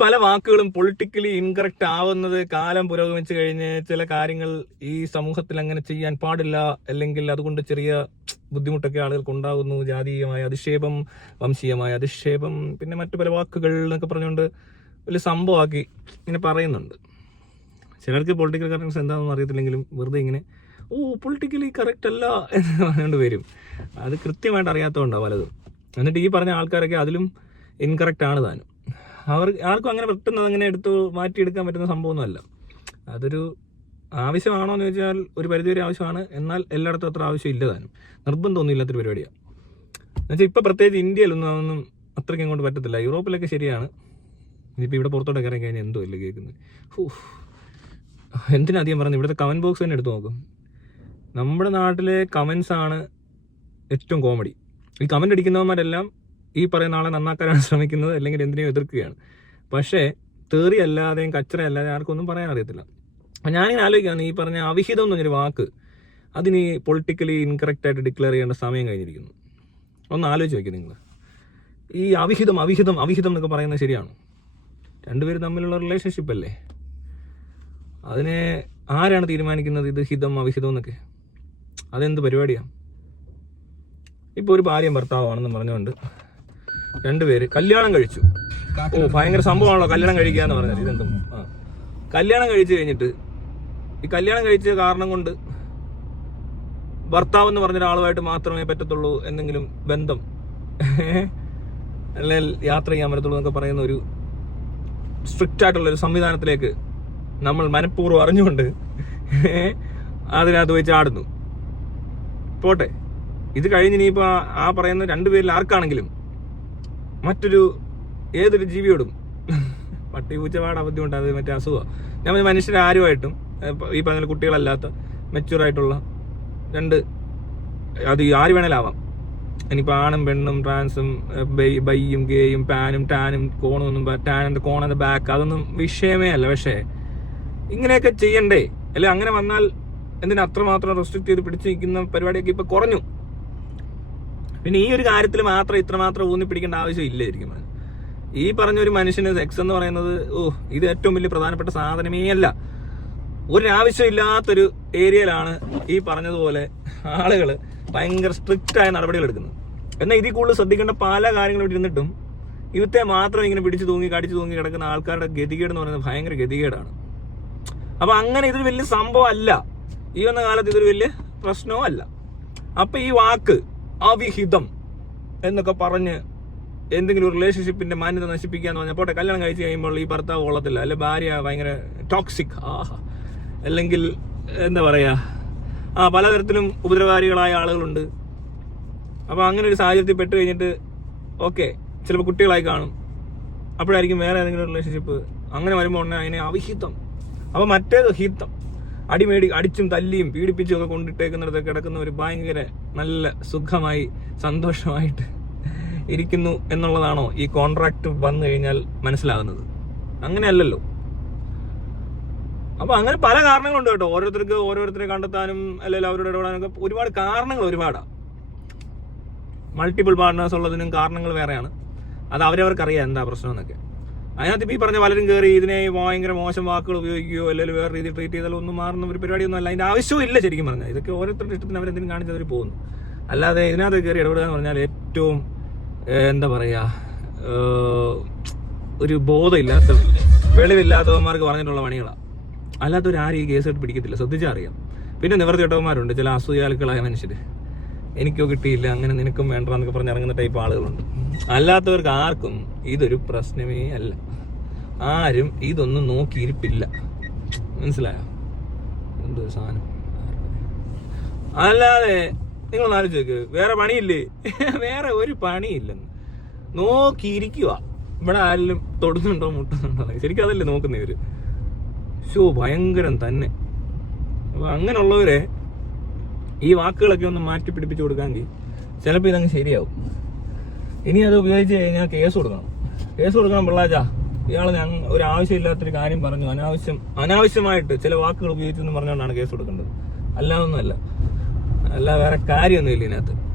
പല വാക്കുകളും politically incorrect ആവുന്നത് കാലം പുരോഗമിച്ചു കഴിഞ്ഞ് ചില കാര്യങ്ങൾ ഈ സമൂഹത്തിൽ അങ്ങനെ ചെയ്യാൻ പാടില്ല. അല്ലെങ്കിൽ അതുകൊണ്ട് ചെറിയ ബുദ്ധിമുട്ടൊക്കെ ആളുകൾക്ക് ഉണ്ടാകുന്നു. ജാതീയമായ അധിക്ഷേപം വംശീയമായ അധിക്ഷേപം പിന്നെ മറ്റു പല വാക്കുകൾ എന്നൊക്കെ പറഞ്ഞുകൊണ്ട് വലിയ സംഭവമാക്കി ഇങ്ങനെ പറയുന്നുണ്ട്. ചിലർക്ക് പൊളിറ്റിക്കൽ കറക്റ്റ്നസ് എന്താണെന്ന് അറിയത്തില്ലെങ്കിലും വെറുതെ ഇങ്ങനെ ഓ പൊളിറ്റിക്കലി കറക്റ്റ് അല്ല എന്ന് പറഞ്ഞുകൊണ്ട് വരും. അത് കൃത്യമായിട്ട് അറിയാത്തതുകൊണ്ടാണ് പലതും. എന്നിട്ട് ഈ പറഞ്ഞ ആൾക്കാരൊക്കെ അതിലും ഇൻകറക്റ്റ് ആണ് താനും. അവർ ആർക്കും അങ്ങനെ പെട്ടെന്ന് അതങ്ങനെ എടുത്ത് മാറ്റിയെടുക്കാൻ പറ്റുന്ന സംഭവമൊന്നുമല്ല. അതൊരു ആവശ്യമാണോ എന്ന് ചോദിച്ചാൽ ഒരു പരിധിവരെ ആവശ്യമാണ്. എന്നാൽ എല്ലായിടത്തും അത്ര ആവശ്യമില്ല താനും. നിർബന്ധമൊന്നും ഇല്ലാത്തൊരു പരിപാടിയാണ് എന്നുവെച്ചാൽ ഇപ്പോൾ പ്രത്യേകിച്ച് ഇന്ത്യയിലൊന്നും അതൊന്നും അത്രയ്ക്ക് അങ്ങോട്ട് പറ്റത്തില്ല. യൂറോപ്പിലൊക്കെ ശരിയാണ്. ഇനിയിപ്പോൾ ഇവിടെ പുറത്തോട്ടൊക്കെ ഇറങ്ങി കഴിഞ്ഞാൽ എന്തോ ഇല്ല കേൾക്കുന്നത്. ഹൂ. എന്തിനധികം പറഞ്ഞു ഇവിടുത്തെ കമന്റ് ബോക്സ് തന്നെ എടുത്ത് നോക്കും. നമ്മുടെ നാട്ടിലെ കമൻസ് ആണ് ഏറ്റവും കോമഡി ഈ കമന്റ് അടിക്കുന്നവന്മാരെല്ലാം ഈ പറയുന്ന ആളെ നന്നാക്കാനാണ് ശ്രമിക്കുന്നത് അല്ലെങ്കിൽ എന്തിനേയും എതിർക്കുകയാണ്. പക്ഷേ തേറി അല്ലാതെയും കച്ചറ അല്ലാതെ ആർക്കൊന്നും പറയാൻ അറിയത്തില്ല. അപ്പം ഞാനിങ്ങനെ ആലോചിക്കുകയാണ് ഈ പറഞ്ഞ അവിഹിതം എന്ന് പറഞ്ഞൊരു വാക്ക് അതിന് പൊളിറ്റിക്കലി ഇൻകറക്റ്റ് ആയിട്ട് ഡിക്ലെയർ ചെയ്യേണ്ട സമയം കഴിഞ്ഞിരിക്കുന്നു. ഒന്ന് ആലോചിച്ച് നോക്കി നിങ്ങൾ ഈ അവിഹിതം അവിഹിതം അവിഹിതം എന്നൊക്കെ പറയുന്നത് ശരിയാണോ? രണ്ടുപേരും തമ്മിലുള്ള റിലേഷൻഷിപ്പ് അല്ലേ? അതിനെ ആരാണ് തീരുമാനിക്കുന്നത് ഇത് ഹിതം അവിഹിതം എന്നൊക്കെ? അതെന്ത് പരിപാടിയാണ് ഇപ്പോൾ ഒരു ഭാര്യയും ഭർത്താവാണെന്ന് പറഞ്ഞുകൊണ്ട് രണ്ടുപേര് കല്യാണം കഴിച്ചു. ഓ ഭയങ്കര സംഭവമാണല്ലോ കല്യാണം കഴിക്കുക എന്ന് പറഞ്ഞത്. ഇതെന്തും. കല്യാണം കഴിച്ചു കഴിഞ്ഞിട്ട് ഈ കല്യാണം കഴിച്ച കാരണം കൊണ്ട് ഭർത്താവ് എന്ന് പറഞ്ഞ ഒരാളുമായിട്ട് മാത്രമേ പറ്റത്തുള്ളൂ എന്തെങ്കിലും ബന്ധം. അല്ലെങ്കിൽ യാത്ര ചെയ്യാൻ പറ്റത്തുള്ളൂ എന്നൊക്കെ പറയുന്ന ഒരു സ്ട്രിക്റ്റ് ആയിട്ടുള്ള ഒരു സംവിധാനത്തിലേക്ക് നമ്മൾ മനഃപൂർവം അറിഞ്ഞുകൊണ്ട് അതിനകത്ത് വെച്ച് ആടുന്നു പോട്ടെ. ഇത് കഴിഞ്ഞ് ഇനിയിപ്പോൾ ആ പറയുന്ന രണ്ടുപേരിൽ ആർക്കാണെങ്കിലും മറ്റൊരു ഏതൊരു ജീവിയോടും പട്ടി പൂച്ചപാട് ബുദ്ധിമുട്ട് അത് മറ്റേ അസുഖമാണ് ഞാൻ പറഞ്ഞ മനുഷ്യരെ ആരുമായിട്ടും ഈ പറഞ്ഞ കുട്ടികളല്ലാത്ത മെച്യൂർ ആയിട്ടുള്ള രണ്ട് അത് ആര് വേണേലാവാം. ഇനിയിപ്പോൾ ആണും പെണ്ണും ട്രാൻസും ബൈയും ഗേയും പാനും ടാനും കോണും ഒന്നും ടാനിന്റെ കോണിന്റെ ബാക്ക് അതൊന്നും വിഷയമേ അല്ല. പക്ഷേ ഇങ്ങനെയൊക്കെ ചെയ്യണ്ടേ? അല്ലെ അങ്ങനെ വന്നാൽ എന്തിനാ അത്രമാത്രം റെസ്ട്രിക്ട് ചെയ്ത് പിടിച്ചു നിൽക്കുന്ന പരിപാടിയൊക്കെ ഇപ്പൊ കുറഞ്ഞു. പിന്നെ ഈ ഒരു കാര്യത്തിൽ മാത്രം ഇത്രമാത്രം ഊന്നി പിടിക്കേണ്ട ആവശ്യം ഇല്ലായിരിക്കും ഈ പറഞ്ഞ ഒരു മനുഷ്യന് സെക്സ് എന്ന് പറയുന്നത് ഓ ഇത് ഏറ്റവും വലിയ പ്രധാനപ്പെട്ട സാധനമേ അല്ല. ഒരാവശ്യമില്ലാത്തൊരു ഏരിയയിലാണ് ഈ പറഞ്ഞതുപോലെ ആളുകൾ ഭയങ്കര സ്ട്രിക്റ്റ് ആയ നടപടികൾ എടുക്കുന്നത്. എന്നാൽ ഇതിൽ കൂടുതൽ ശ്രദ്ധിക്കേണ്ട പല കാര്യങ്ങളും ഇരുന്നിട്ടും ഇവത്തെ മാത്രം ഇങ്ങനെ പിടിച്ചു തൂങ്ങി കടിച്ചു തൂങ്ങി കിടക്കുന്ന ആൾക്കാരുടെ ഗതികേട് എന്ന് പറയുന്നത് ഭയങ്കര ഗതികേടാണ്. അപ്പൊ അങ്ങനെ ഇതൊരു വലിയ സംഭവം അല്ല ഈ വന്ന കാലത്ത് ഇതൊരു വലിയ പ്രശ്നവും അല്ല അപ്പൊ ഈ വാക്ക് അവിഹിതം എന്നൊക്കെ പറഞ്ഞ് എന്തെങ്കിലും ഒരു റിലേഷൻഷിപ്പിന്റെ മാന്യത നശിപ്പിക്കാന്ന് പറഞ്ഞാൽ പോട്ടെ കല്യാണം കഴിച്ച് കഴിയുമ്പോൾ ഈ ഭർത്താവ് കൊള്ളത്തില്ല. അല്ലെ ഭാര്യ ഭയങ്കര ടോക്സിക് ആഹാ. അല്ലെങ്കിൽ എന്താ പറയാ ആ പലതരത്തിലും ഉപദ്രവകാരികളായ ആളുകളുണ്ട്. അപ്പൊ അങ്ങനെ ഒരു സാഹചര്യത്തിൽ പെട്ട് കഴിഞ്ഞിട്ട് ഓക്കെ ചിലപ്പോൾ കുട്ടികളായി കാണും. അപ്പോഴായിരിക്കും വേറെ ഏതെങ്കിലും റിലേഷൻഷിപ്പ് അങ്ങനെ വരുമ്പോൾ ഉണ്ടെങ്കിൽ അതിനെ അവിഹിതം. അപ്പൊ മറ്റേത് ഹിതം. അടിമേടി അടിച്ചും തല്ലിയും പീഡിപ്പിച്ചും ഒക്കെ കൊണ്ടിട്ടേക്കുന്നിടത്ത് കിടക്കുന്ന ഒരു ഭയങ്കര നല്ല സുഖമായി സന്തോഷമായിട്ട് ഇരിക്കുന്നു എന്നുള്ളതാണോ ഈ കോൺട്രാക്ട് വന്നു കഴിഞ്ഞാൽ മനസ്സിലാകുന്നത്? അങ്ങനെയല്ലല്ലോ. അപ്പൊ അങ്ങനെ പല കാരണങ്ങളുണ്ട് കേട്ടോ. ഓരോരുത്തർക്ക് ഓരോരുത്തരെ കണ്ടെത്താനും അല്ലെങ്കിൽ അവരോട് ഇടപെടാനൊക്കെ ഒരുപാട് കാരണങ്ങൾ ഒരുപാടാണ് മൾട്ടിപ്പിൾ പാർട്ട്നേഴ്സ് ഉള്ളതിനും കാരണങ്ങൾ വേറെയാണ്. അത് അവരവർക്കറിയാം എന്താ പ്രശ്നം എന്നൊക്കെ. അതിനകത്ത് ഈ പറഞ്ഞ പലരും കയറി ഇതിനെ ഭയങ്കര മോശം വാക്കുകൾ ഉപയോഗിക്കുകയോ അല്ലെങ്കിൽ വേറെ രീതിയിൽ ട്രീറ്റ് ചെയ്താലോ ഒന്നും മാറുന്ന ഒരു പരിപാടിയൊന്നും അല്ല. അതിന്റെ ആവശ്യവും ഇല്ല ശരിക്കും പറഞ്ഞാൽ. ഇതൊക്കെ ഓരോരുത്തരുടെ ഇഷ്ടത്തിന് അവരെന്തെങ്കിലും കാണിച്ചവർ പോകുന്നു. അല്ലാതെ ഇതിനകത്ത് കയറി ഇടപെടുക എന്ന് പറഞ്ഞാൽ ഏറ്റവും എന്താ പറയാ ഒരു ബോധമില്ലാത്ത വെളിവില്ലാത്തവന്മാർക്ക് പറഞ്ഞിട്ടുള്ള പണികളാണ് അല്ലാത്തവരാരും ഈ കേസ് എടുത്ത് പിടിക്കത്തില്ല. ശ്രദ്ധിച്ചാൽ അറിയാം. പിന്നെ നിവർത്തി ഇട്ടവന്മാരുണ്ട് ചില അസൂയാലുക്കളായ മനുഷ്യര്. എനിക്കോ കിട്ടിയില്ല അങ്ങനെ നിനക്കും വേണ്ട എന്നൊക്കെ പറഞ്ഞ് ഇറങ്ങുന്ന ടൈപ്പ് ആളുകളുണ്ട്. അല്ലാത്തവർക്ക് ആർക്കും ഇതൊരു പ്രശ്നമേ അല്ല. ആരും ഇതൊന്നും നോക്കിയിരിപ്പില്ല. മനസ്സിലായോ? എന്തൊരു സാധനം? അല്ലാതെ നിങ്ങൾ ആലോചിച്ച് നോക്ക്. വേറെ പണിയില്ലേ? വേറെ ഒരു പണിയില്ലെന്ന്. നോക്കിയിരിക്കുക ഇവിടെ ആരെങ്കിലും തൊടുന്നുണ്ടോ മുട്ടുന്നുണ്ടോ? ശരിക്കും അതല്ലേ നോക്കുന്നേ ഇവർ? ഷോ ഭയങ്കരം തന്നെ. അപ്പൊ അങ്ങനെയുള്ളവരെ ഈ വാക്കുകളൊക്കെ ഒന്ന് മാറ്റി പിടിപ്പിച്ചു കൊടുക്കാമെങ്കിൽ ചിലപ്പോൾ ഇതങ്ങ് ശരിയാവും. ഇനി അത് ഉപയോഗിച്ച് കഴിഞ്ഞാൽ കേസ് കൊടുക്കണം. കേസ് കൊടുക്കണം പിള്ളാച്ചാ. ഇയാൾ ഞങ്ങൾ ഒരു ആവശ്യമില്ലാത്തൊരു കാര്യം പറഞ്ഞു. അനാവശ്യം അനാവശ്യമായിട്ട് ചില വാക്കുകൾ ഉപയോഗിച്ചെന്ന് പറഞ്ഞുകൊണ്ടാണ് കേസ് കൊടുക്കേണ്ടത്. അല്ലാതൊന്നുമല്ല. അല്ല വേറെ കാര്യമൊന്നുമില്ല ഇതിനകത്ത്.